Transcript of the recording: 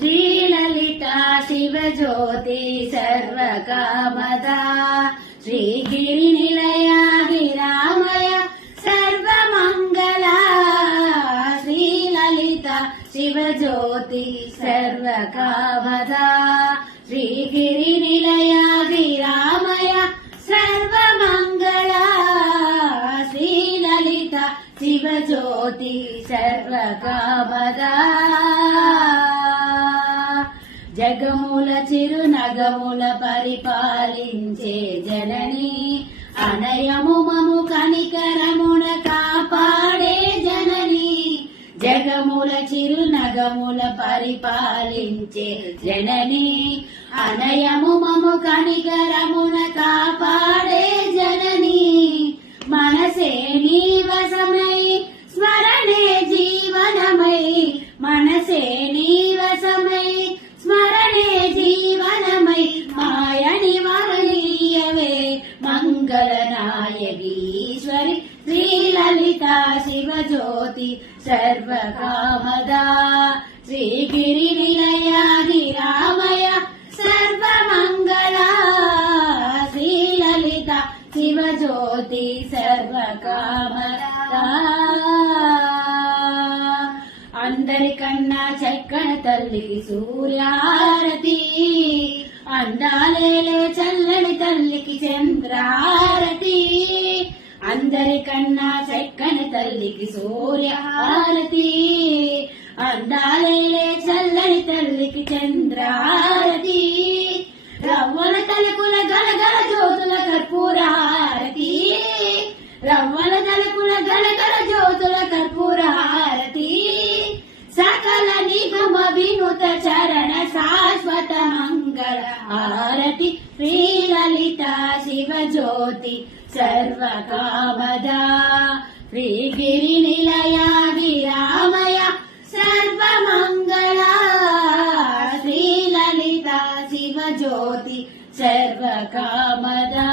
ಶ್ರೀಲಲಿತಾ ಶಿವಜ್ಯೋತಿ ಸರ್ವಕಾಮದ ಶ್ರೀಗಿರಿ ನಿಲಯ ಗಿರಾಮಯ ಸರ್ವಮಂಗಲ ಶ್ರೀಲಲಿತಾ ಶಿವಜ್ಯೋತಿ ಸರ್ವಕಾಮದ ಶ್ರೀಗಿರಿ ನಿಲಯ ಗಿರಾಮಯ ಸರ್ವಮಂಗಲ ಶ್ರೀಲಲಿತಾ ಶಿವಜ್ಯೋತಿ ಸರ್ವಕಾಮದ జగముల చిరునగముల పరిపాలించే జనని అనయము మము కనికరమున కాపాడే జనని జగముల చిరునగముల పరిపాలించే జనని అనయము మము కనికరమున కాపాడే జనని మనసే నీ వశమై స్మరణే జీవనమై మనసే నీ వశమై స్మరణే జీవనమై మాయని వరనీయవే మంగళనాయకీశ్వరి శ్రీలలితా శివజ్యోతి సర్వకామదా శ్రీగిరి నిలయ గిరామయ సర్వమంగళ శ్రీలలితా శివజ్యోతి సర్వకామదా అందరికన్నా చక్కని తల్లికి సూర్యారతి అందాలేలే చల్లని తల్లికి చంద్రారతి అందరికన్నా చక్కని తల్లికి సూర్యారతి అందాలేలే చల్లని తల్లికి చంద్రారతి రవ్వల తలకుల గలగల జ్యోతుల కర్పూరారతి రవ్వల తలకుల గలగల జ్యోతుల కర్పూరారతి సకల నిగమ వినుత చరణ శాశ్వత మంగళ ఆరతి శ్రీలలితా శివజ్యోతి సర్వకామదా శ్రీగిరి నిలయ గిరామయ సర్వమంగళ శ్రీలలితా శివజ్యోతి సర్వకామదా